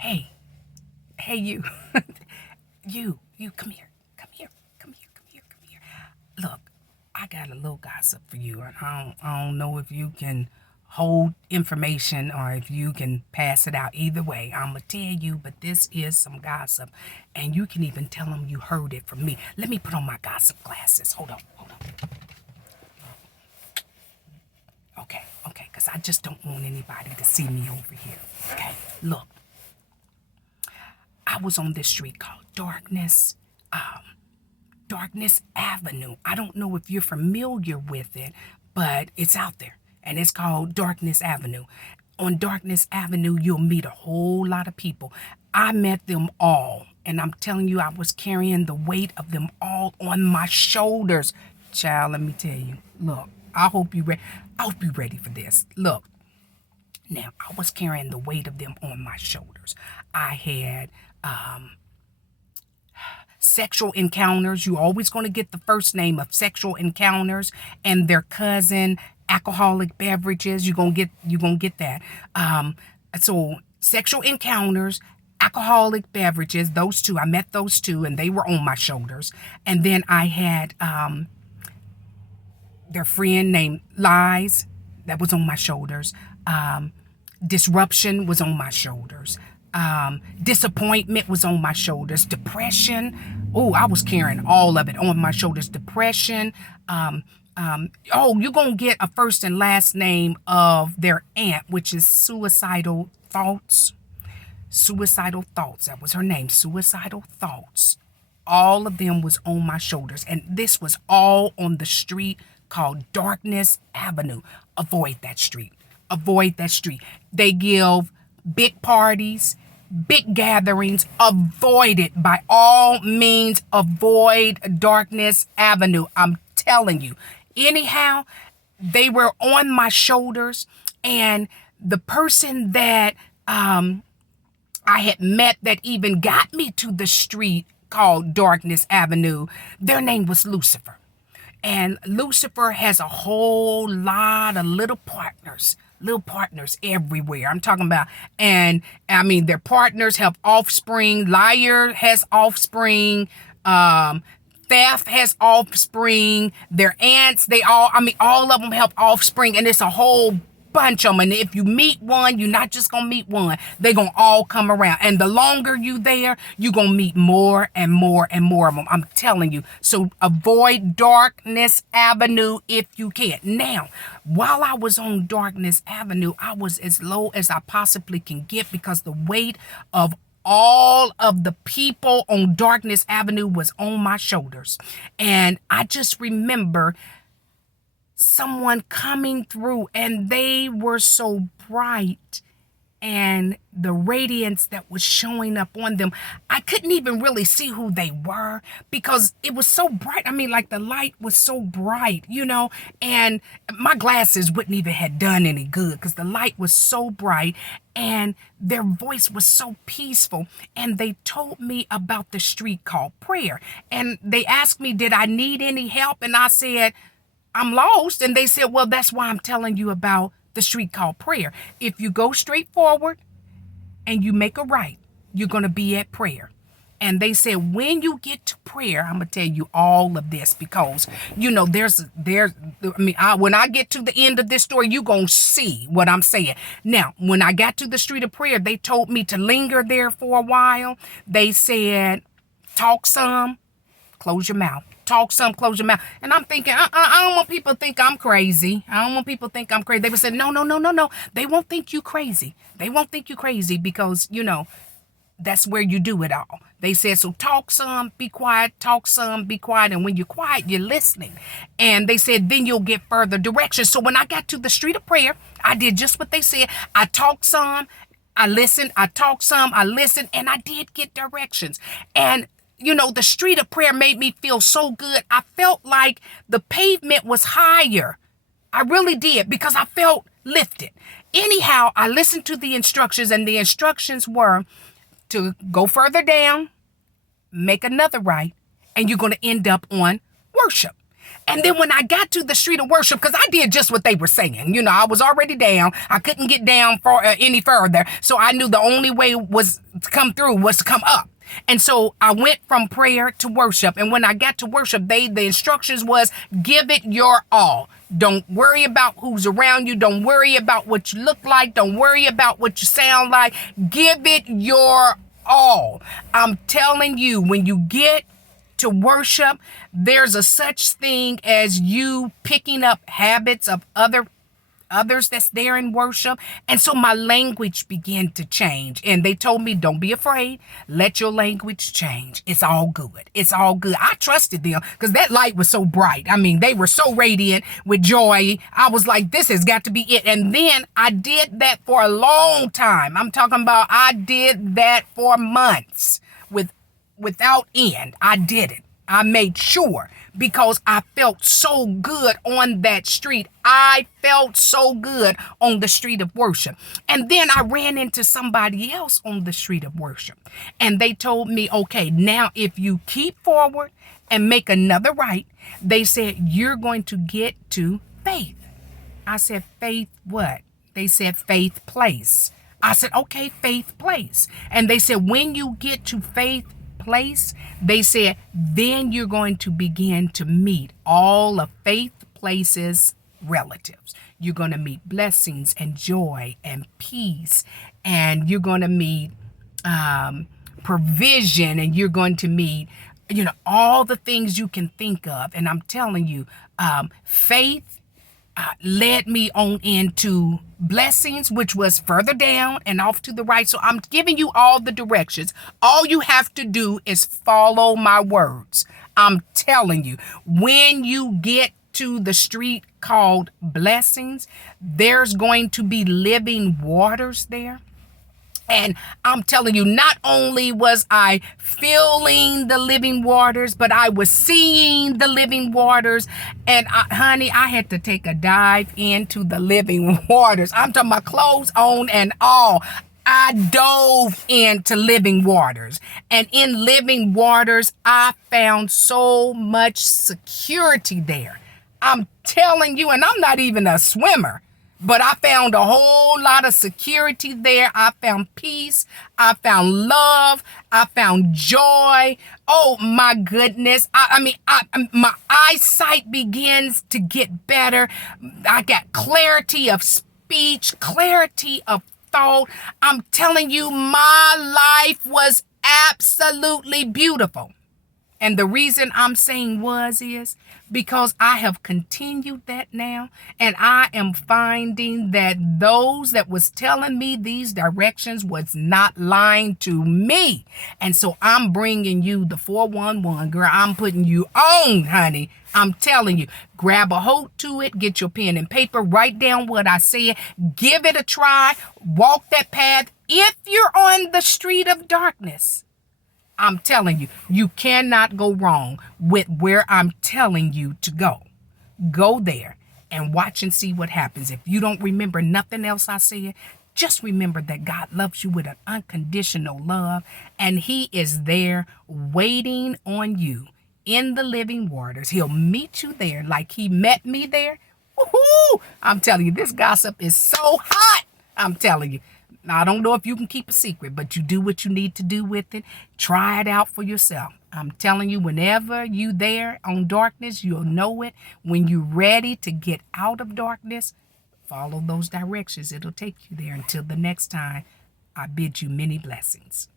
Hey, hey, you. you, come here. Come here. Come here. Come here. Come here. Look, I got a little gossip for you. And I don't know if you can hold information or if you can pass it out. Either way, I'm going to tell you, but this is some gossip. And you can even tell them you heard it from me. Let me put on my gossip glasses. Hold on. Hold on. Okay, because I just don't want anybody to see me over here. Okay, look. I was on this street called Darkness Avenue. I don't know if you're familiar with it, but it's out there. And it's called Darkness Avenue. On Darkness Avenue, you'll meet a whole lot of people. I met them all. And I'm telling you, I was carrying the weight of them all on my shoulders. Child, let me tell you. Look, I hope you ready for this. Look, now I was carrying the weight of them on my shoulders. I had sexual encounters. You always going to get the first name of sexual encounters and their cousin, alcoholic beverages. You're gonna get that. So sexual encounters, alcoholic beverages, those two. I met those two and they were on my shoulders. And then I had their friend named Lies, that was on my shoulders. Disruption was on my shoulders. Disappointment was on my shoulders. Depression, oh, I was carrying all of it on my shoulders. Depression. You're going to get a first and last name of their aunt, which is Suicidal Thoughts. Suicidal Thoughts. That was her name. Suicidal Thoughts. All of them was on my shoulders. And this was all on the street called Darkness Avenue. Avoid that street. Avoid that street. They give big parties, big gatherings. Avoid it. By all means, avoid Darkness Avenue. I'm telling you. Anyhow, they were on my shoulders, and the person that I had met that even got me to the street called Darkness Avenue, their name was Lucifer. And Lucifer has a whole lot of little partners everywhere. I'm talking about, and I mean, their partners have offspring. Liar has offspring. Theft has offspring. Their aunts, all of them have offspring, and it's a whole bunch of them. And if you meet one, you're not just gonna meet one. They're gonna all come around. And the longer you there, you're gonna meet more and more and more of them. I'm telling you. So avoid Darkness Avenue if you can. Now, while I was on Darkness Avenue, I was as low as I possibly can get because the weight of all of the people on Darkness Avenue was on my shoulders. And I just remember someone coming through, and they were so bright, and the radiance that was showing up on them, I couldn't even really see who they were because it was so bright. I mean, like the light was so bright, and my glasses wouldn't even have done any good because the light was so bright, and their voice was so peaceful. And they told me about the street called Prayer, and they asked me, did I need any help? And I said, I'm lost. And they said, well, that's why I'm telling you about the street called Prayer. If you go straight forward and you make a right, you're going to be at Prayer. And they said, when you get to Prayer, I'm going to tell you all of this because, when I get to the end of this story, you're going to see what I'm saying. Now, when I got to the street of Prayer, they told me to linger there for a while. They said, talk some, close your mouth. Talk some, close your mouth. And I'm thinking, I don't want people to think I'm crazy. I don't want people to think I'm crazy. They would say, no. They won't think you crazy. They won't think you crazy because, that's where you do it all. They said, so talk some, be quiet, talk some, be quiet. And when you're quiet, you're listening. And they said, then you'll get further directions. So when I got to the street of Prayer, I did just what they said. I talked some, I listened, I talked some, I listened, and I did get directions. And the street of Prayer made me feel so good. I felt like the pavement was higher. I really did because I felt lifted. Anyhow, I listened to the instructions, and the instructions were to go further down, make another right, and you're going to end up on worship. And then when I got to the street of worship, because I did just what they were saying, I was already down. I couldn't get down for any further. So I knew the only way was to come through was to come up. And so I went from prayer to worship. And when I got to worship, the instructions was give it your all. Don't worry about who's around you. Don't worry about what you look like. Don't worry about what you sound like. Give it your all. I'm telling you, when you get to worship, there's a such thing as you picking up habits of others that's there in worship. And so my language began to change. And they told me, don't be afraid. Let your language change. It's all good. It's all good. I trusted them because that light was so bright. I mean, they were so radiant with joy. I was like, this has got to be it. And then I did that for a long time. I'm talking about I did that for months without end. I did it. I made sure because I felt so good on that street. I felt so good on the street of worship. And then I ran into somebody else on the street of worship. And they told me, okay, now if you keep forward and make another right, they said, you're going to get to faith. I said, faith what? They said, faith place. I said, okay, faith place. And they said, when you get to faith place, they said, then you're going to begin to meet all of faith place's relatives. You're going to meet blessings and joy and peace, and you're going to meet provision, and you're going to meet all the things you can think of. And I'm telling you, faith led me on into blessings, which was further down and off to the right. So I'm giving you all the directions. All you have to do is follow my words. I'm telling you, when you get to the street called blessings, there's going to be living waters there. And I'm telling you, not only was I feeling the living waters, but I was seeing the living waters. And honey, I had to take a dive into the living waters. I'm talking about clothes on and all. I dove into living waters. And in living waters, I found so much security there. I'm telling you, and I'm not even a swimmer. But I found a whole lot of security there. I found peace. I found love. I found joy. Oh my goodness. My eyesight begins to get better. I got clarity of speech, clarity of thought. I'm telling you, my life was absolutely beautiful. And the reason I'm saying is because I have continued that now, and I am finding that those that was telling me these directions was not lying to me. And so I'm bringing you the 411, girl. I'm putting you on, honey. I'm telling you, grab a hold to it, get your pen and paper, write down what I said, give it a try, walk that path. If you're on the street of darkness, I'm telling you, you cannot go wrong with where I'm telling you to go. Go there and watch and see what happens. If you don't remember nothing else I said, just remember that God loves you with an unconditional love, and he is there waiting on you in the living waters. He'll meet you there like he met me there. Woohoo! I'm telling you, this gossip is so hot. I'm telling you. Now, I don't know if you can keep a secret, but you do what you need to do with it. Try it out for yourself. I'm telling you, whenever you there on darkness, you'll know it. When you're ready to get out of darkness, follow those directions. It'll take you there. Until the next time, I bid you many blessings.